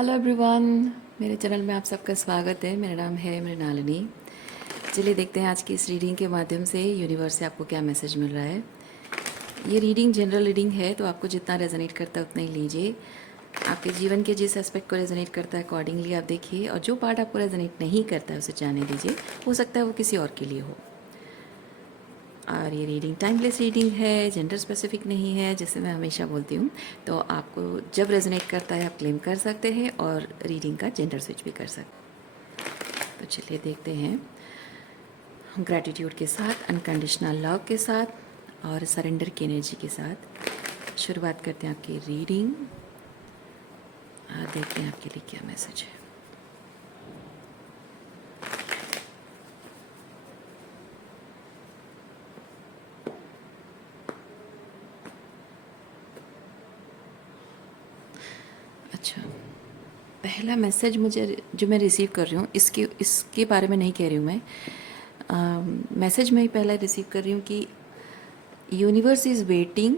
Hello everyone, मेरे channel में आप सबका स्वागत है। मेरा नाम है मृणालिनी। चलिए देखते हैं आज की इस रीडिंग के माध्यम से यूनिवर्स से आपको क्या मैसेज मिल रहा है। ये रीडिंग जनरल रीडिंग है, तो आपको जितना रेजोनेट करता है उतना ही लीजिए। आपके जीवन के जिस एस्पेक्ट को रेजोनेट करता है अकॉर्डिंगली आप देखिए, और जो पार्ट आपको रेजोनेट नहीं करता है उसे जाने दीजिए। हो सकता है वो किसी और के लिए हो। और ये रीडिंग टाइमलेस रीडिंग है, जेंडर स्पेसिफिक नहीं है, जैसे मैं हमेशा बोलती हूँ। तो आपको जब रेजोनेट करता है आप क्लेम कर सकते हैं और रीडिंग का जेंडर स्विच भी कर सकते हैं। तो चलिए देखते हैं। ग्रैटिट्यूड के साथ, अनकंडीशनल लव के साथ और सरेंडर की एनर्जी के साथ शुरुआत करते हैं आपकी रीडिंग। देखते हैं आपके लिए क्या मैसेज है। अच्छा, पहला मैसेज मुझे जो मैं रिसीव कर रही हूँ इसके बारे में नहीं कह रही हूँ मैं। मैसेज में ही पहला रिसीव कर रही हूँ कि universe is waiting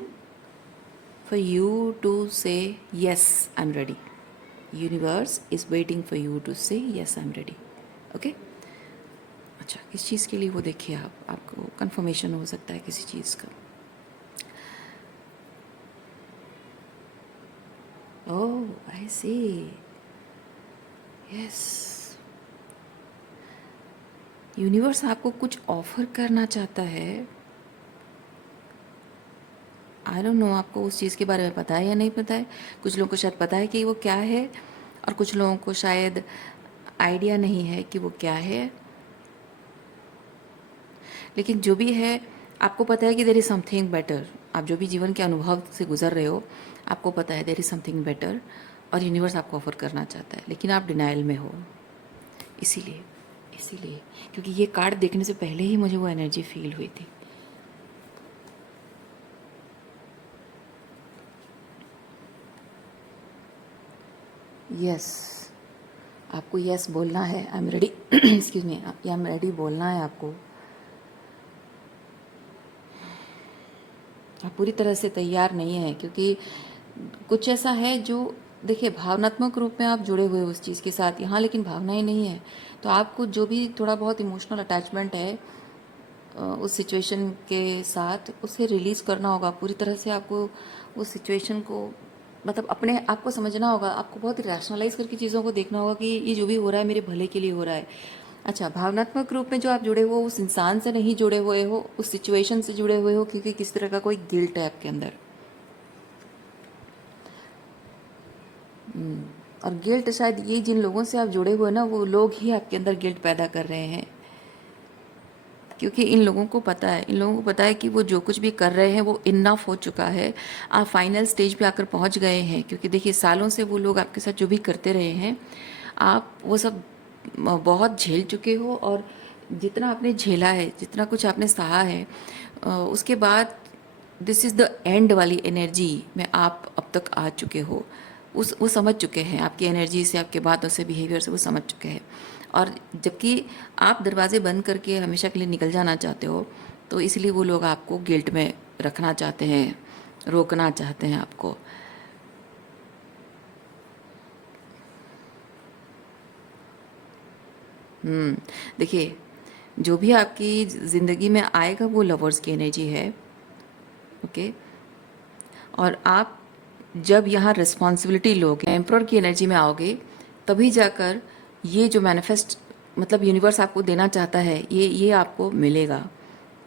for you to say yes I am ready. Universe is waiting for you to say yes I am ready. Okay, अच्छा, किस चीज़ के लिए वो देखिए आपको कंफर्मेशन हो सकता है किसी चीज़ का। ओह आई सी, यस, यूनिवर्स आपको कुछ ऑफर करना चाहता है। आई डोंट नो आपको उस चीज़ के बारे में पता है या नहीं पता है। कुछ लोगों को शायद पता है कि वो क्या है, और कुछ लोगों को शायद आइडिया नहीं है कि वो क्या है। लेकिन जो भी है, आपको पता है कि देयर इज़ समथिंग बेटर। आप जो भी जीवन के अनुभव से गुजर रहे हो, आपको पता है देयर इज़ समथिंग बेटर, और यूनिवर्स आपको ऑफर करना चाहता है, लेकिन आप डिनाइल में हो। इसीलिए इसीलिए क्योंकि ये कार्ड देखने से पहले ही मुझे वो एनर्जी फील हुई थी। यस, आपको यस बोलना है। आई am ready, excuse me, I am ready बोलना है आपको। आप पूरी तरह से तैयार नहीं हैं, क्योंकि कुछ ऐसा है जो, देखिए, भावनात्मक रूप में आप जुड़े हुए उस चीज़ के साथ यहाँ, लेकिन भावनाएं नहीं है। तो आपको जो भी थोड़ा बहुत इमोशनल अटैचमेंट है उस सिचुएशन के साथ, उसे रिलीज़ करना होगा पूरी तरह से। आपको उस सिचुएशन को, मतलब अपने आप को समझना होगा। आपको बहुत रैशनलाइज करके चीज़ों को देखना होगा कि ये जो भी हो रहा है मेरे भले के लिए हो रहा है। अच्छा, भावनात्मक रूप में जो आप जुड़े हो, उस इंसान से नहीं जुड़े हुए हो, उस सिचुएशन से जुड़े हुए हो, क्योंकि किसी तरह का कोई गिल्ट है आपके अंदर। और गिल्ट, शायद ये जिन लोगों से आप जुड़े हुए ना, वो लोग ही आपके अंदर गिल्ट पैदा कर रहे हैं। क्योंकि इन लोगों को पता है, इन लोगों को पता है कि वो जो कुछ भी कर रहे हैं वो इनफ हो चुका है। आप फाइनल स्टेज पे आकर पहुंच गए हैं, क्योंकि देखिए सालों से वो लोग आपके साथ जो भी करते रहे हैं, आप वो सब बहुत झेल चुके हो। और जितना आपने झेला है, जितना कुछ आपने सहा है, उसके बाद दिस इज़ द एंड वाली एनर्जी में आप अब तक आ चुके हो। वो समझ चुके हैं, आपकी एनर्जी से, आपके बातों से, बिहेवियर से वो समझ चुके हैं। और जबकि आप दरवाजे बंद करके हमेशा के लिए निकल जाना चाहते हो, तो इसलिए वो लोग आपको गिल्ट में रखना चाहते हैं, रोकना चाहते हैं आपको। देखिए, जो भी आपकी ज़िंदगी में आएगा वो लवर्स की एनर्जी है। ओके, और आप जब यहाँ रिस्पॉन्सिबिलिटी लोगे, एम्प्रर की एनर्जी में आओगे, तभी जाकर ये जो मैनिफेस्ट, मतलब यूनिवर्स आपको देना चाहता है, ये आपको मिलेगा।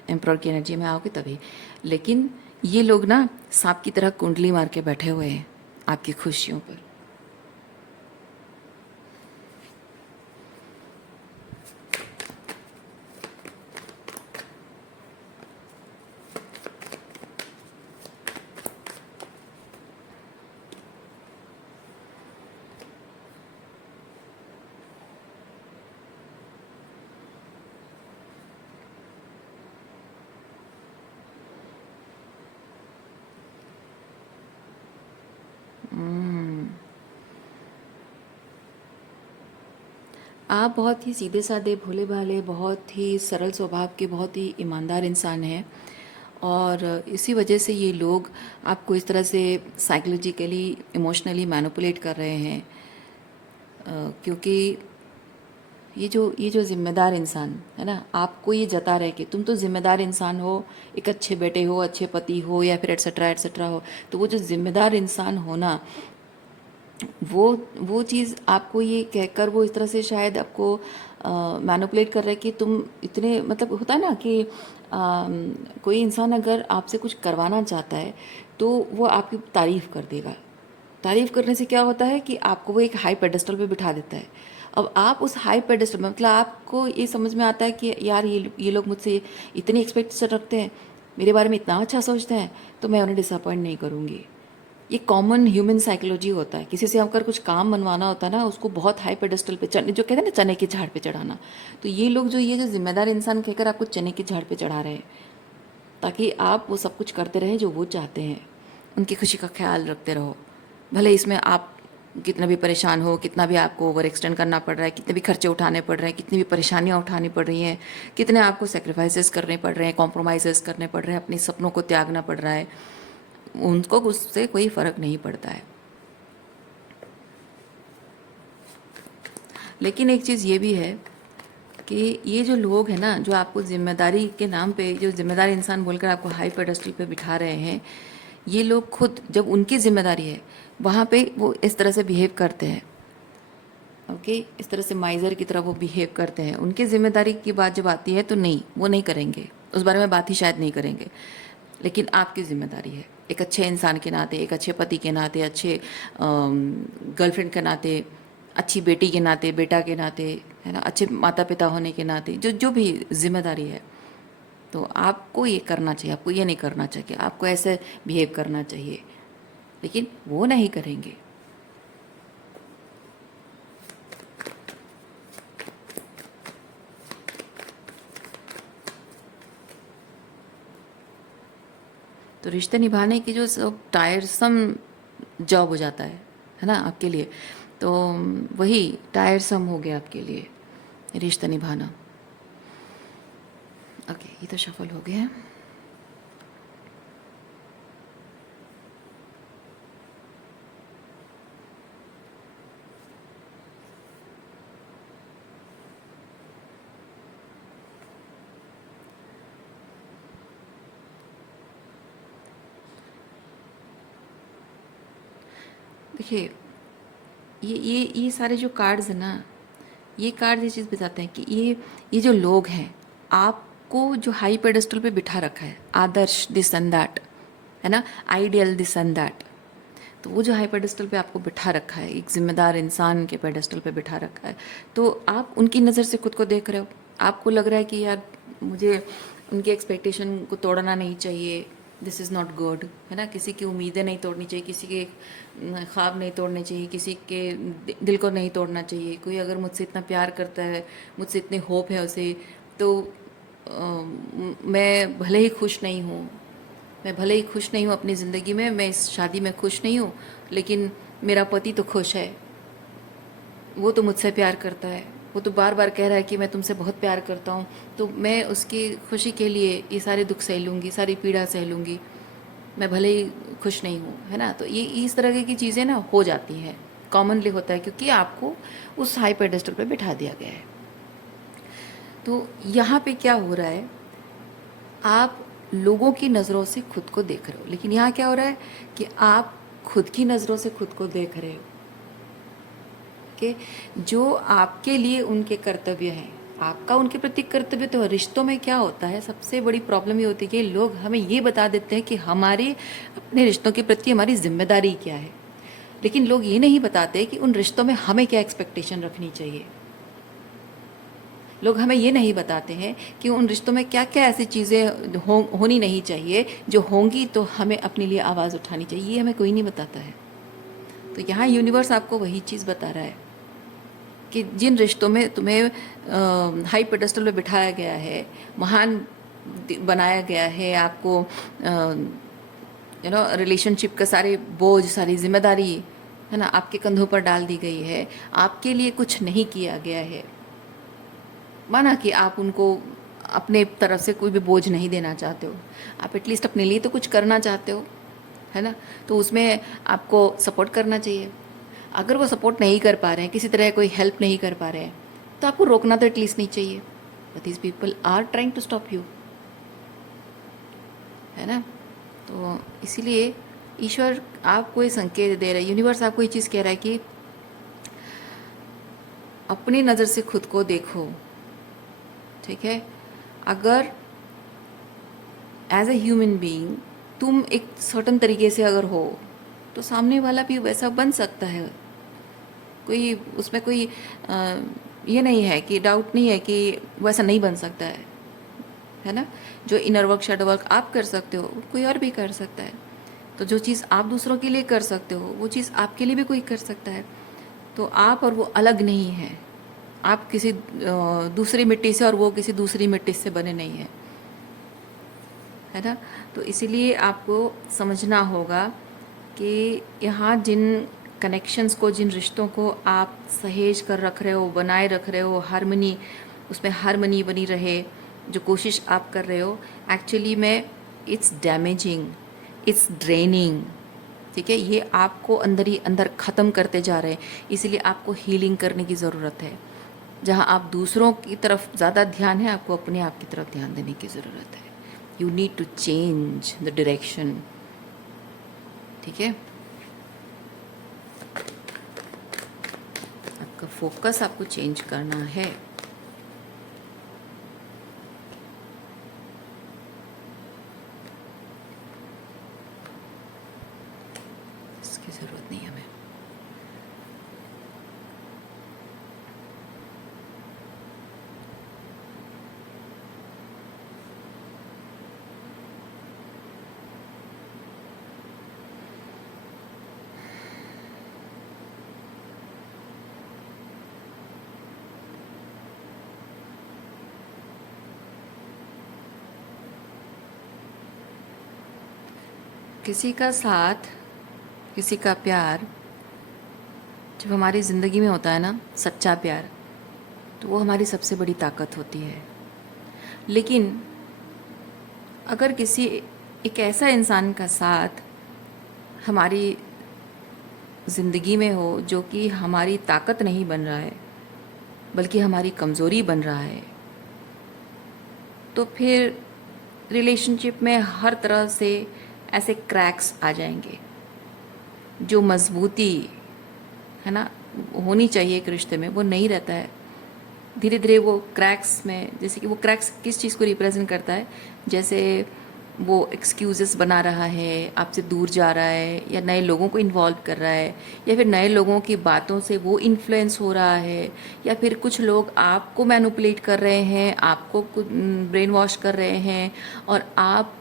एम्प्रर की एनर्जी में आओगे तभी। लेकिन ये लोग ना सांप की तरह कुंडली मार के बैठे हुए हैं आपकी खुशियों पर। आप बहुत ही सीधे साधे, भोले भाले, बहुत ही सरल स्वभाव के, बहुत ही ईमानदार इंसान हैं। और इसी वजह से ये लोग आपको इस तरह से साइकोलॉजिकली, इमोशनली मैनिपुलेट कर रहे हैं। क्योंकि ये जो ज़िम्मेदार इंसान है ना, आपको ये जता रहे कि तुम तो ज़िम्मेदार इंसान हो, एक अच्छे बेटे हो, अच्छे पति हो, या फिर एट्सेट्रा एट्सेट्रा हो, तो वो जो ज़िम्मेदार इंसान हो ना, वो चीज़ आपको ये कहकर वो इस तरह से शायद आपको मैनिपुलेट कर रहा है कि तुम इतने, मतलब होता है ना कि कोई इंसान अगर आपसे कुछ करवाना चाहता है तो वो आपकी तारीफ़ कर देगा। तारीफ़ करने से क्या होता है कि आपको वो एक हाई पेडेस्टल पे बिठा देता है। अब आप उस हाई पेडेस्टल में, मतलब आपको ये समझ में आता है कि यार ये लोग मुझसे इतनी एक्सपेक्टेशन रखते हैं, मेरे बारे में इतना अच्छा सोचते हैं, तो मैं उन्हें डिसअपॉइंट नहीं करूँगी। ये कॉमन ह्यूमन साइकोलॉजी होता है। किसी से अगर कुछ काम मनवाना होता है ना, उसको बहुत हाई पेडेस्टल पे चढ़ने, जो कहते हैं ना चने के झाड़ पे चढ़ाना, तो ये लोग ये जो जिम्मेदार इंसान कहकर आपको चने के झाड़ पे चढ़ा रहे हैं, ताकि आप वो सब कुछ करते रहें जो वो चाहते हैं, उनकी खुशी का ख्याल रखते रहो। भले इसमें आप कितना भी परेशान हो, कितना भी आपको ओवर एक्सटेंड करना पड़ रहा है, कितने भी खर्चे उठाने पड़ रहे हैं, कितनी भी परेशानियां उठानी पड़ रही हैं, कितने आपको सेक्रीफाइसेस करने पड़ रहे हैं, कॉम्प्रोमाइज़ेस करने पड़ रहे हैं, अपने सपनों को त्यागना पड़ रहा है, उनको उससे कोई फ़र्क नहीं पड़ता है। लेकिन एक चीज़ ये भी है कि ये जो लोग हैं ना, जो आपको ज़िम्मेदारी के नाम पे, जो ज़िम्मेदार इंसान बोलकर आपको हाई पेडेस्टल पे बिठा रहे हैं, ये लोग खुद जब उनकी ज़िम्मेदारी है वहाँ पे वो इस तरह से बिहेव करते हैं। ओके, इस तरह से माइज़र की तरह वो बिहेव करते हैं। उनकी ज़िम्मेदारी की बात जब आती है तो नहीं, वो नहीं करेंगे, उस बारे में बात ही शायद नहीं करेंगे। लेकिन आपकी ज़िम्मेदारी है, एक अच्छे इंसान के नाते, एक अच्छे पति के नाते, अच्छे गर्लफ्रेंड के नाते, अच्छी बेटी के नाते, बेटा के नाते, है ना, अच्छे माता पिता होने के नाते, जो जो भी जिम्मेदारी है, तो आपको ये करना चाहिए, आपको ये नहीं करना चाहिए, आपको ऐसे बिहेव करना चाहिए, लेकिन वो नहीं करेंगे। तो रिश्ते निभाने की जो सब टायरसम जॉब हो जाता है ना आपके लिए, तो वही टायरसम हो गया आपके लिए रिश्ता निभाना। ओके, ये तो शफल हो गया है। देखिए, ये सारे जो कार्ड्स हैं ना, ये कार्ड ये चीज़ बताते हैं कि ये जो लोग हैं, आपको जो हाई पेडेस्टल पे बिठा रखा है, आदर्श दिस एंड दैट, है ना, आइडियल दिस एंड दैट, तो वो जो हाई पेडेस्टल पे आपको बिठा रखा है, एक जिम्मेदार इंसान के पेडेस्टल पे बिठा रखा है, तो आप उनकी नज़र से खुद को देख रहे हो। आपको लग रहा है कि यार मुझे उनकी एक्सपेक्टेशन को तोड़ना नहीं चाहिए, दिस इज़ नॉट गुड, है ना, किसी की उम्मीदें नहीं तोड़नी चाहिए, किसी के ख्वाब नहीं तोड़ने चाहिए, किसी के दिल को नहीं तोड़ना चाहिए। कोई अगर मुझसे इतना प्यार करता है, मुझसे इतने होप है उसे, तो मैं भले ही खुश नहीं हूँ, मैं भले ही खुश नहीं हूँ अपनी ज़िंदगी में, मैं इस शादी में खुश नहीं हूँ, लेकिन मेरा पति तो खुश है, वो तो मुझसे प्यार करता है, वो तो बार बार कह रहा है कि मैं तुमसे बहुत प्यार करता हूँ, तो मैं उसकी खुशी के लिए ये सारे दुख सह लूँगी, सारी पीड़ा सह लूँगी, मैं भले ही खुश नहीं हूँ, है ना। तो ये इस तरह की चीज़ें ना हो जाती हैं, कॉमनली होता है, क्योंकि आपको उस हाई पेडेस्टल पे बिठा दिया गया है। तो यहाँ पे क्या हो रहा है, आप लोगों की नज़रों से खुद को देख रहे हो, लेकिन यहाँ क्या हो रहा है कि आप खुद की नज़रों से खुद को देख रहे हो कि जो आपके लिए उनके कर्तव्य हैं, आपका उनके प्रति कर्तव्य। तो रिश्तों में क्या होता है, सबसे बड़ी प्रॉब्लम ये होती है कि लोग हमें ये बता देते हैं कि हमारे अपने रिश्तों के प्रति हमारी जिम्मेदारी क्या है, लेकिन लोग ये नहीं बताते कि उन रिश्तों में हमें क्या एक्सपेक्टेशन रखनी चाहिए। लोग हमें ये नहीं बताते हैं कि उन रिश्तों में क्या क्या ऐसी चीज़ें होनी नहीं चाहिए, जो होंगी तो हमें अपने लिए आवाज़ उठानी चाहिए, ये हमें कोई नहीं बताता है। तो यहाँ यूनिवर्स आपको वही चीज़ बता रहा है कि जिन रिश्तों में तुम्हें हाई पेडेस्टल पे बिठाया गया है, महान बनाया गया है, आपको रिलेशनशिप का सारे बोझ, सारी जिम्मेदारी, है ना, आपके कंधों पर डाल दी गई है, आपके लिए कुछ नहीं किया गया है। माना कि आप उनको अपने तरफ से कोई भी बोझ नहीं देना चाहते हो, आप एटलीस्ट अपने लिए तो कुछ करना चाहते हो, है ना, तो उसमें आपको सपोर्ट करना चाहिए। अगर वो सपोर्ट नहीं कर पा रहे हैं, किसी तरह कोई हेल्प नहीं कर पा रहे हैं, तो आपको रोकना तो एटलीस्ट नहीं चाहिए। But these people are trying to stop you, है ना। तो इसीलिए ईश्वर आपको ये संकेत दे रहा है, यूनिवर्स आपको ये चीज़ कह रहा है कि अपनी नज़र से खुद को देखो, ठीक है। अगर एज ए ह्यूमन बीइंग तुम एक सर्टन तरीके से अगर हो, तो सामने वाला भी वैसा बन सकता है। कोई उसमें कोई ये नहीं है कि डाउट नहीं है कि वैसा नहीं बन सकता है ना। जो इनर वर्क शेडो वर्क आप कर सकते हो, कोई और भी कर सकता है। तो जो चीज़ आप दूसरों के लिए कर सकते हो, वो चीज़ आपके लिए भी कोई कर सकता है। तो आप और वो अलग नहीं है। आप किसी दूसरी मिट्टी से और वो किसी दूसरी मिट्टी से बने नहीं हैं, है ना। तो इसीलिए आपको समझना होगा कि यहाँ जिन कनेक्शंस को, जिन रिश्तों को आप सहेज कर रख रहे हो, बनाए रख रहे हो, हारमनी, उसमें हारमनी बनी रहे, जो कोशिश आप कर रहे हो, एक्चुअली में इट्स डैमेजिंग, इट्स ड्रेनिंग, ठीक है। ये आपको अंदर ही अंदर ख़त्म करते जा रहे हैं। इसीलिए आपको हीलिंग करने की ज़रूरत है। जहाँ आप दूसरों की तरफ ज़्यादा ध्यान है, आपको अपने आप की तरफ ध्यान देने की ज़रूरत है। You need to change the direction, ठीक है। आपका फोकस आपको चेंज करना है। इसकी ज़रूरत नहीं है हमें। किसी का साथ, किसी का प्यार जब हमारी ज़िंदगी में होता है ना, सच्चा प्यार, तो वो हमारी सबसे बड़ी ताकत होती है। लेकिन अगर किसी एक ऐसा इंसान का साथ हमारी ज़िंदगी में हो जो कि हमारी ताकत नहीं बन रहा है, बल्कि हमारी कमज़ोरी बन रहा है, तो फिर रिलेशनशिप में हर तरह से ऐसे क्रैक्स आ जाएंगे। जो मजबूती है ना होनी चाहिए एक रिश्ते में, वो नहीं रहता है। धीरे धीरे वो क्रैक्स में, जैसे कि वो क्रैक्स किस चीज़ को रिप्रेजेंट करता है, जैसे वो एक्सक्यूज़ेस बना रहा है, आपसे दूर जा रहा है, या नए लोगों को इन्वॉल्व कर रहा है, या फिर नए लोगों की बातों से वो इन्फ्लुएंस हो रहा है, या फिर कुछ लोग आपको मैनिपुलेट कर रहे हैं, आपको ब्रेन वॉश कर रहे हैं, और आप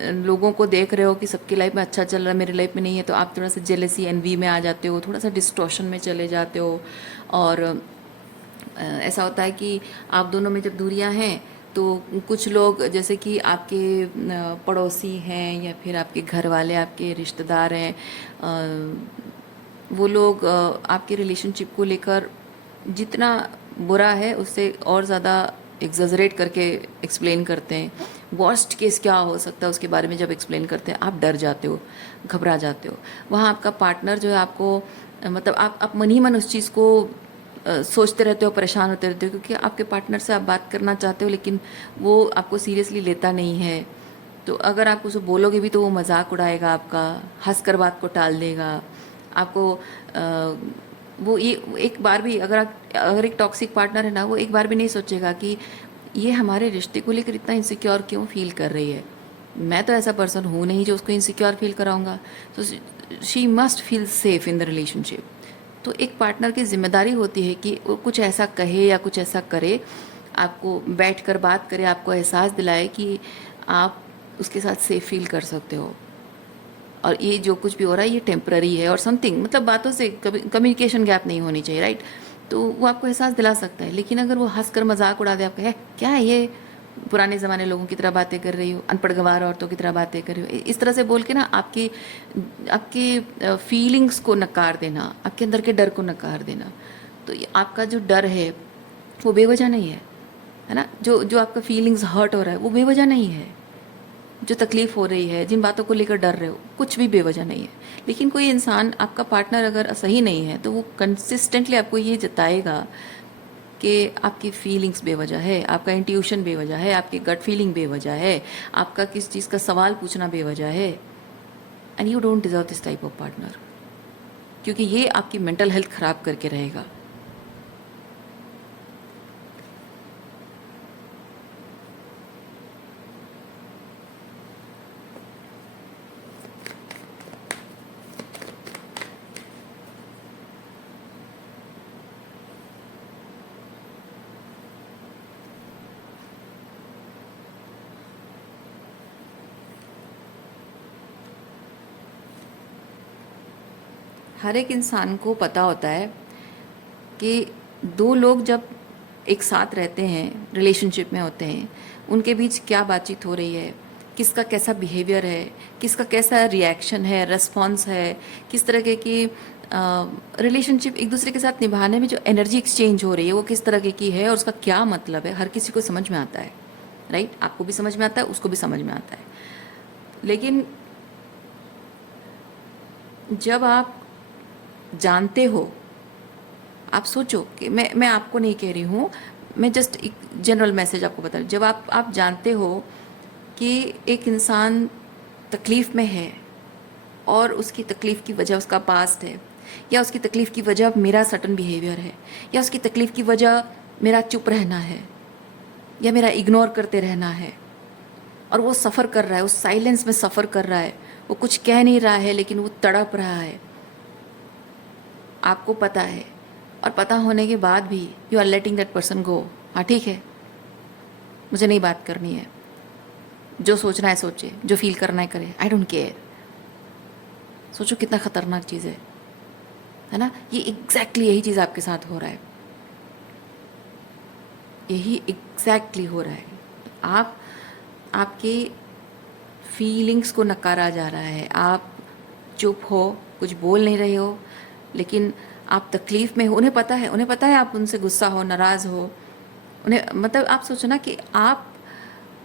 लोगों को देख रहे हो कि सबकी लाइफ में अच्छा चल रहा है, मेरी लाइफ में नहीं है, तो आप थोड़ा सा जेलसी, एनवी में आ जाते हो, थोड़ा सा डिस्टॉर्शन में चले जाते हो। और ऐसा होता है कि आप दोनों में जब दूरियां हैं, तो कुछ लोग जैसे कि आपके पड़ोसी हैं, या फिर आपके घर वाले, आपके रिश्तेदार हैं, वो लोग आपके रिलेशनशिप को लेकर जितना बुरा है उससे और ज़्यादा एग्जैजरेट करके एक्सप्लेन करते हैं। वर्स्ट केस क्या हो सकता है उसके बारे में जब एक्सप्लेन करते हैं, आप डर जाते हो, घबरा जाते हो। वहाँ आपका पार्टनर जो है आपको मतलब आप मन ही मन उस चीज़ को सोचते रहते हो, परेशान होते रहते हो, क्योंकि आपके पार्टनर से आप बात करना चाहते हो, लेकिन वो आपको सीरियसली लेता नहीं है। तो अगर आप उसे बोलोगे भी तो वो मजाक उड़ाएगा आपका, हंस कर बात को टाल देगा आपको। वो ये एक बार भी, अगर एक टॉक्सिक पार्टनर है ना, वो एक बार भी नहीं सोचेगा कि ये हमारे रिश्ते को लेकर इतना इनसिक्योर क्यों फील कर रही है। मैं तो ऐसा पर्सन हूँ नहीं जो उसको इनसिक्योर फील कराऊंगा। तो she must feel safe in the relationship. तो एक पार्टनर की जिम्मेदारी होती है कि वो कुछ ऐसा कहे या कुछ ऐसा करे, आपको बैठ कर बात करे, आपको एहसास दिलाए कि आप उसके साथ सेफ फील कर सकते हो, और ये जो कुछ भी हो रहा है ये टेम्पररी है, और समथिंग, मतलब बातों से कभी कम्युनिकेशन गैप नहीं होनी चाहिए, राइट। तो वो आपको एहसास दिला सकता है। लेकिन अगर वो हंस कर मजाक उड़ा दे, आपका है क्या है ये, पुराने ज़माने लोगों की तरह बातें कर रही हो, अनपढ़ गंवार औरतों की तरह बातें कर रही हो, इस तरह से बोल के ना आपकी फीलिंग्स को नकार देना, आपके अंदर के डर को नकार देना। तो ये आपका जो डर है वो बेवजह नहीं है ना। जो जो आपका फीलिंग्स हर्ट हो रहा है वो बेवजह नहीं है। जो तकलीफ़ हो रही है, जिन बातों को लेकर डर रहे हो, कुछ भी बेवजह नहीं है। लेकिन कोई इंसान, आपका पार्टनर अगर सही नहीं है तो वो कंसिस्टेंटली आपको ये जताएगा कि आपकी फीलिंग्स बेवजह है, आपका इंट्यूशन बेवजह है, आपकी गट फीलिंग बेवजह है, आपका किस चीज़ का सवाल पूछना बेवजह है। And you don't deserve this type of partner, क्योंकि ये आपकी मेंटल हेल्थ ख़राब करके रहेगा। हर एक इंसान को पता होता है कि दो लोग जब एक साथ रहते हैं, रिलेशनशिप में होते हैं, उनके बीच क्या बातचीत हो रही है, किसका कैसा बिहेवियर है, किसका कैसा रिएक्शन है, रिस्पॉन्स है, किस तरह की रिलेशनशिप एक दूसरे के साथ निभाने में जो एनर्जी एक्सचेंज हो रही है वो किस तरह की है और उसका क्या मतलब है, हर किसी को समझ में आता है। राइट? आपको भी समझ में आता है, उसको भी समझ में आता है। लेकिन जब आप जानते हो, आप सोचो कि मैं आपको नहीं कह रही हूँ, मैं जस्ट एक जनरल मैसेज आपको बता रही हूँ। जब आप जानते हो कि एक इंसान तकलीफ़ में है और उसकी तकलीफ़ की वजह उसका पास्ट है, या उसकी तकलीफ़ की वजह मेरा सर्टन बिहेवियर है, या उसकी तकलीफ़ की वजह मेरा चुप रहना है, या मेरा इग्नोर करते रहना है, और वो सफ़र कर रहा है, उस साइलेंस में सफ़र कर रहा है, वो कुछ कह नहीं रहा है लेकिन वो तड़प रहा है, आपको पता है, और पता होने के बाद भी you are letting that person go. हाँ ठीक है, मुझे नहीं बात करनी है, जो सोचना है सोचे, जो फील करना है करे, आई डोंट केयर। सोचो कितना ख़तरनाक चीज़ है ना? ये एग्जैक्टली यही चीज़ आपके साथ हो रहा है, यही एग्जैक्टली हो रहा है। आपके फीलिंग्स को नकारा जा रहा है, आप चुप हो, कुछ बोल नहीं रहे हो, लेकिन आप तकलीफ़ में हो। उन्हें पता है आप उनसे गुस्सा हो, नाराज़ हो, उन्हें मतलब आप सोचो ना कि आप,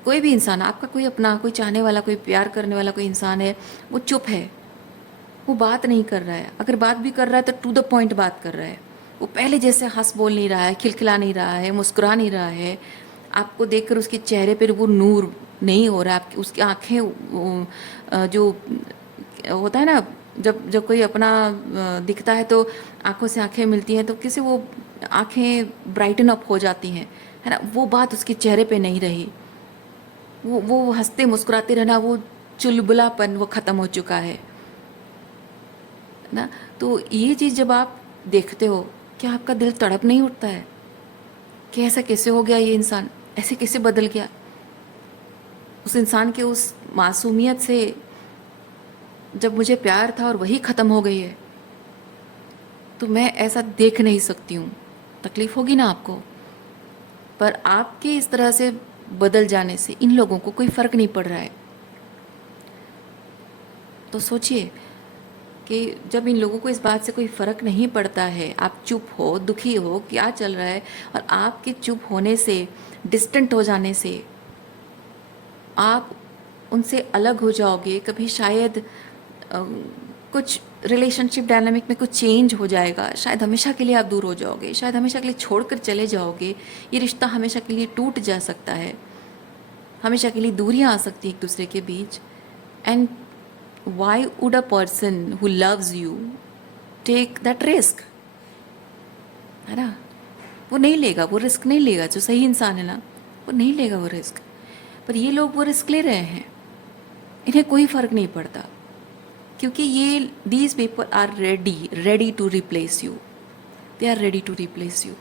कोई भी इंसान, आपका कोई अपना, कोई चाहने वाला, कोई प्यार करने वाला कोई इंसान है, वो चुप है, वो बात नहीं कर रहा है। अगर बात भी कर रहा है तो टू द पॉइंट बात कर रहा है। वो पहले जैसे हंस बोल नहीं रहा है, खिलखिला नहीं रहा है, मुस्कुरा नहीं रहा है। आपको देखकर उसके चेहरे पर वो नूर नहीं हो रहा है। आपकी उसकी आँखें जो होता है ना, जब जब कोई अपना दिखता है तो आंखों से आंखें मिलती हैं तो किसी वो आंखें ब्राइटन अप हो जाती हैं, है ना? वो बात उसके चेहरे पे नहीं रही। वो हंसते मुस्कुराते रहना, वो चुलबुलापन वो ख़त्म हो चुका है ना? तो ये चीज़ जब आप देखते हो, क्या आपका दिल तड़प नहीं उठता है कि ऐसा कैसे हो गया, ये इंसान ऐसे कैसे बदल गया? उस इंसान के उस मासूमियत से जब मुझे प्यार था और वही ख़त्म हो गई है, तो मैं ऐसा देख नहीं सकती हूँ। तकलीफ़ होगी ना आपको, पर आपके इस तरह से बदल जाने से इन लोगों को कोई फ़र्क नहीं पड़ रहा है। तो सोचिए कि जब इन लोगों को इस बात से कोई फ़र्क नहीं पड़ता है, आप चुप हो, दुखी हो, क्या चल रहा है, और आपके चुप होने से, डिस्टेंट हो जाने से आप उनसे अलग हो जाओगे। कभी शायद कुछ रिलेशनशिप डायनामिक में कुछ चेंज हो जाएगा, शायद हमेशा के लिए आप दूर हो जाओगे, शायद हमेशा के लिए छोड़कर चले जाओगे। ये रिश्ता हमेशा के लिए टूट जा सकता है, हमेशा के लिए दूरियां आ सकती है एक दूसरे के बीच। And why would a person who loves you take that risk, है ना? वो नहीं लेगा, वो रिस्क नहीं लेगा। जो सही इंसान है ना, वो नहीं लेगा वो रिस्क। पर ये लोग वो रिस्क ले रहे हैं, इन्हें कोई फ़र्क नहीं पड़ता, क्योंकि ये these people are ready to replace you, they are ready to replace you.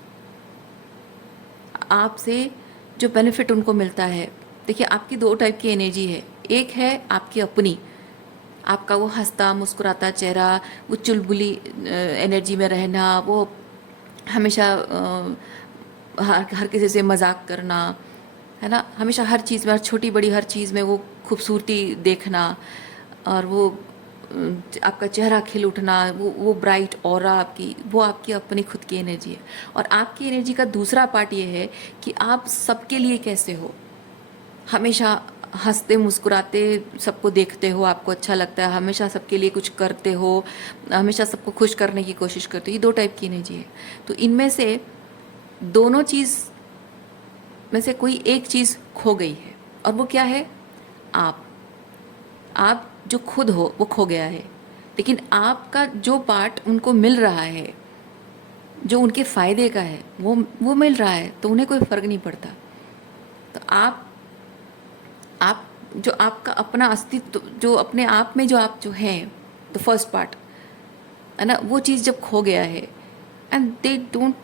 आपसे जो बेनिफिट उनको मिलता है, देखिए आपकी दो टाइप की एनर्जी है। एक है आपकी अपनी, आपका वो हंसता मुस्कुराता चेहरा, वो चुलबुली एनर्जी में रहना, वो हमेशा हर किसी से मजाक करना, है ना? हमेशा हर चीज़ में, हर छोटी बड़ी हर चीज़ में वो खूबसूरती देखना, और वो आपका चेहरा खिल उठना, वो ब्राइट ऑरा आपकी, वो आपकी अपनी खुद की एनर्जी है। और आपकी एनर्जी का दूसरा पार्ट ये है कि आप सबके लिए कैसे हो, हमेशा हंसते मुस्कुराते सबको देखते हो, आपको अच्छा लगता है, हमेशा सबके लिए कुछ करते हो, हमेशा सबको खुश करने की कोशिश करते हो, ये 2 टाइप की एनर्जी है। तो इनमें से दोनों चीज़ में से कोई एक चीज़ खो गई है, और वो क्या है? आप आप जो खुद हो वो खो गया है, लेकिन आपका जो पार्ट उनको मिल रहा है, जो उनके फ़ायदे का है, वो मिल रहा है, तो उन्हें कोई फ़र्क नहीं पड़ता। तो आप जो आपका अपना अस्तित्व, जो अपने आप में जो आप जो हैं, द फर्स्ट पार्ट है ना, वो चीज़ जब खो गया है, and they don't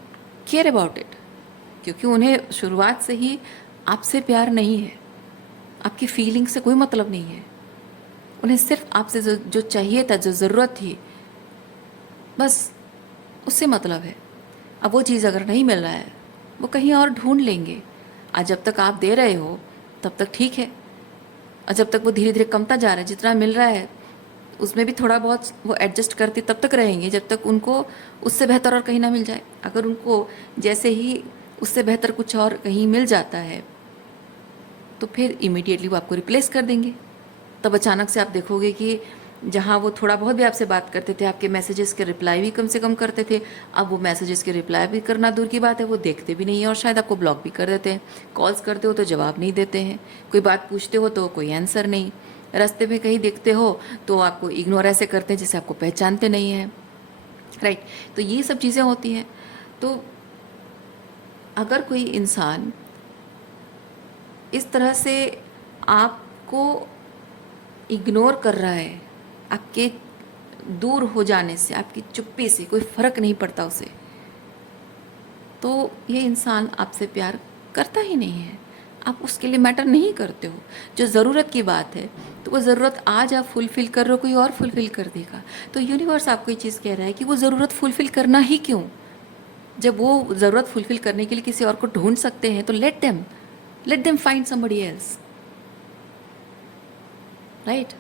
care about it, क्योंकि उन्हें शुरुआत से ही आपसे प्यार नहीं है, आपकी फीलिंग से कोई मतलब नहीं है। उन्हें सिर्फ आपसे जो चाहिए था, जो ज़रूरत थी, बस उससे मतलब है। अब वो चीज़ अगर नहीं मिल रहा है, वो कहीं और ढूंढ लेंगे। आज जब तक आप दे रहे हो तब तक ठीक है, और जब तक वो धीरे धीरे कमता जा रहा है, जितना मिल रहा है उसमें भी थोड़ा बहुत वो एडजस्ट करते तब तक रहेंगे, जब तक उनको उससे बेहतर और कहीं ना मिल जाए। अगर उनको जैसे ही उससे बेहतर कुछ और कहीं मिल जाता है, तो फिर इमीडिएटली वो आपको रिप्लेस कर देंगे। तब अचानक से आप देखोगे कि जहाँ वो थोड़ा बहुत भी आपसे बात करते थे, आपके मैसेजेस के रिप्लाई भी कम से कम करते थे, अब वो मैसेजेस के रिप्लाई भी करना दूर की बात है, वो देखते भी नहीं है, और शायद आपको ब्लॉक भी कर देते हैं। कॉल्स करते हो तो जवाब नहीं देते हैं, कोई बात पूछते हो तो कोई आंसर नहीं, रास्ते में कहीं देखते हो तो आपको इग्नोर ऐसे करते हैं जैसे आपको पहचानते नहीं हैं, राइट। तो ये सब चीज़ें होती हैं। तो अगर कोई इंसान इस तरह से आपको इग्नोर कर रहा है, आपके दूर हो जाने से, आपकी चुप्पी से कोई फ़र्क नहीं पड़ता उसे, तो ये इंसान आपसे प्यार करता ही नहीं है, आप उसके लिए मैटर नहीं करते हो। जो ज़रूरत की बात है, तो वो ज़रूरत आज आप फुलफ़िल कर रहे हो, कोई और फुलफ़िल कर देगा। तो यूनिवर्स आपको ये चीज़ कह रहा है कि वो ज़रूरत फुलफ़िल करना ही क्यों, जब वो ज़रूरत फुलफ़िल करने के लिए किसी और को ढूंढ सकते हैं, तो let them find somebody else, right.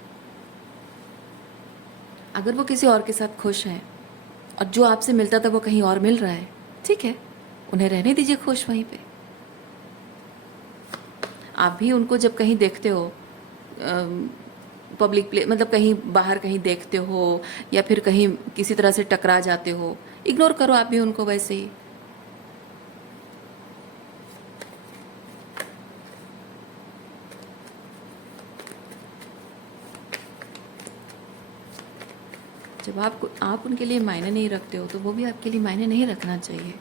अगर वो किसी और के साथ खुश हैं, और जो आपसे मिलता था वो कहीं और मिल रहा है, ठीक है, उन्हें रहने दीजिए खुश वहीं पे। आप भी उनको जब कहीं देखते हो, पब्लिक प्लेस, मतलब कहीं बाहर कहीं देखते हो, या फिर कहीं किसी तरह से टकरा जाते हो, इग्नोर करो आप भी उनको वैसे ही। जब आप उनके लिए मायने नहीं रखते हो, तो वो भी आपके लिए मायने नहीं रखना चाहिए।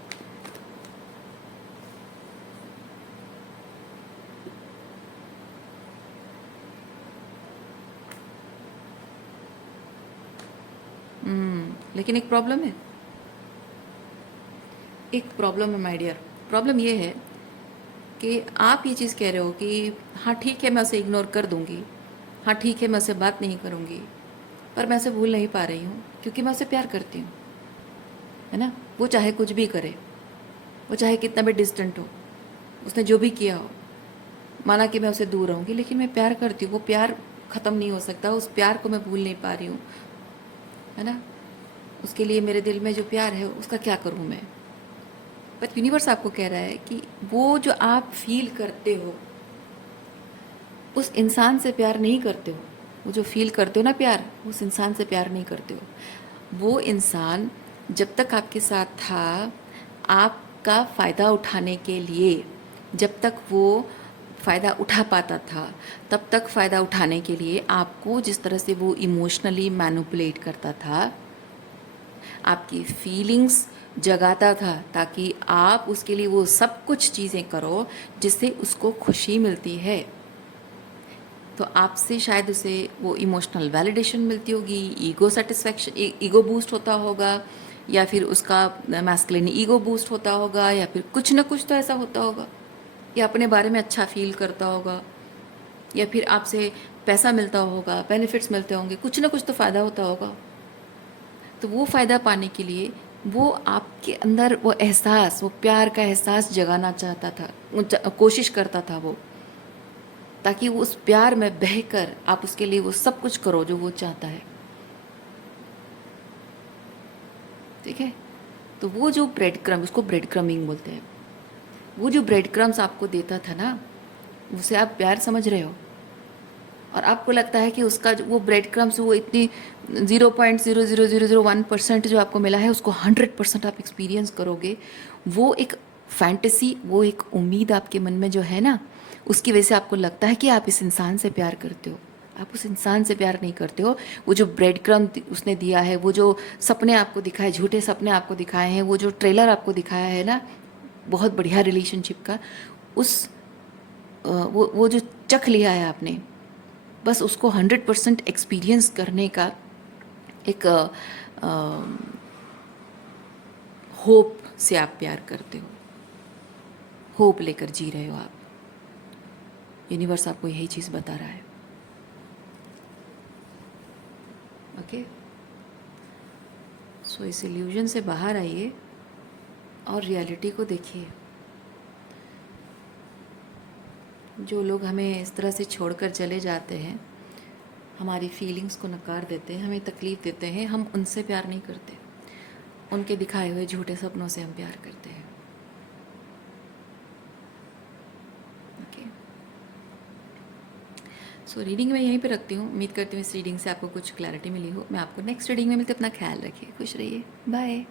लेकिन एक प्रॉब्लम है, माय डियर। प्रॉब्लम ये है कि आप ये चीज़ कह रहे हो कि हाँ ठीक है, मैं उसे इग्नोर कर दूंगी, हाँ ठीक है, मैं उसे बात नहीं करूंगी, पर मैं उसे भूल नहीं पा रही हूँ, क्योंकि मैं उसे प्यार करती हूँ, है ना। वो चाहे कुछ भी करे, वो चाहे कितना भी डिस्टेंट हो, उसने जो भी किया हो, माना कि मैं उसे दूर रहूँगी, लेकिन मैं प्यार करती हूँ, वो प्यार ख़त्म नहीं हो सकता, उस प्यार को मैं भूल नहीं पा रही हूँ, है ना। उसके लिए मेरे दिल में जो प्यार है उसका क्या करूँ मैं। बट यूनिवर्स आपको कह रहा है कि वो जो आप फील करते हो, उस इंसान से प्यार नहीं करते हो। वो जो फील करते हो ना प्यार, उस इंसान से प्यार नहीं करते हो। वो इंसान जब तक आपके साथ था, आपका फ़ायदा उठाने के लिए, जब तक वो फ़ायदा उठा पाता था, तब तक फ़ायदा उठाने के लिए आपको जिस तरह से वो इमोशनली मैनिपुलेट करता था, आपकी फीलिंग्स जगाता था, ताकि आप उसके लिए वो सब कुछ चीज़ें करो जिससे उसको खुशी मिलती है। तो आपसे शायद उसे वो इमोशनल वैलिडेशन मिलती होगी, ईगो सेटिस्फैक्शन, ईगो बूस्ट होता होगा, या फिर उसका मैस्कुलिन ईगो बूस्ट होता होगा, या फिर कुछ ना कुछ तो ऐसा होता होगा, या अपने बारे में अच्छा फील करता होगा, या फिर आपसे पैसा मिलता होगा, बेनिफिट्स मिलते होंगे, कुछ ना कुछ तो फ़ायदा होता होगा। तो वो फ़ायदा पाने के लिए वो आपके अंदर वो एहसास, वो प्यार का एहसास जगाना चाहता था, कोशिश करता था वो, ताकि वो उस प्यार में बहकर आप उसके लिए वो सब कुछ करो जो वो चाहता है, ठीक है। तो वो जो ब्रेड क्रम, उसको ब्रेड क्रमिंग बोलते हैं, वो जो ब्रेड क्रम्स आपको देता था ना, उसे आप प्यार समझ रहे हो, और आपको लगता है कि उसका वो ब्रेड क्रम्स वो इतनी 0.00001% जो आपको मिला है उसको 100% आप एक्सपीरियंस करोगे। वो एक फैंटेसी, वो एक उम्मीद आपके मन में जो है ना, उसकी वजह से आपको लगता है कि आप इस इंसान से प्यार करते हो। आप उस इंसान से प्यार नहीं करते हो। वो जो ब्रेड क्रम उसने दिया है, वो जो सपने आपको दिखाए, झूठे सपने आपको दिखाए हैं, वो जो ट्रेलर आपको दिखाया है ना बहुत बढ़िया रिलेशनशिप का, उस वो जो चख लिया है आपने, बस उसको 100% एक्सपीरियंस करने का एक होप से आप प्यार करते हो, होप लेकर जी रहे हो आप। यूनिवर्स आपको यही चीज़ बता रहा है। ओके, सो इस इल्यूजन से बाहर आइए और रियलिटी को देखिए। जो लोग हमें इस तरह से छोड़कर चले जाते हैं, हमारी फीलिंग्स को नकार देते हैं, हमें तकलीफ़ देते हैं, हम उनसे प्यार नहीं करते। उनके दिखाए हुए झूठे सपनों से हम प्यार करते हैं। ओके, सो रीडिंग मैं यहीं पे रखती हूँ। उम्मीद करती हूँ इस रीडिंग से आपको कुछ क्लैरिटी मिली हो। मैं आपको नेक्स्ट रीडिंग में मिलते, अपना ख्याल रखिए, खुश रहिए, बाय।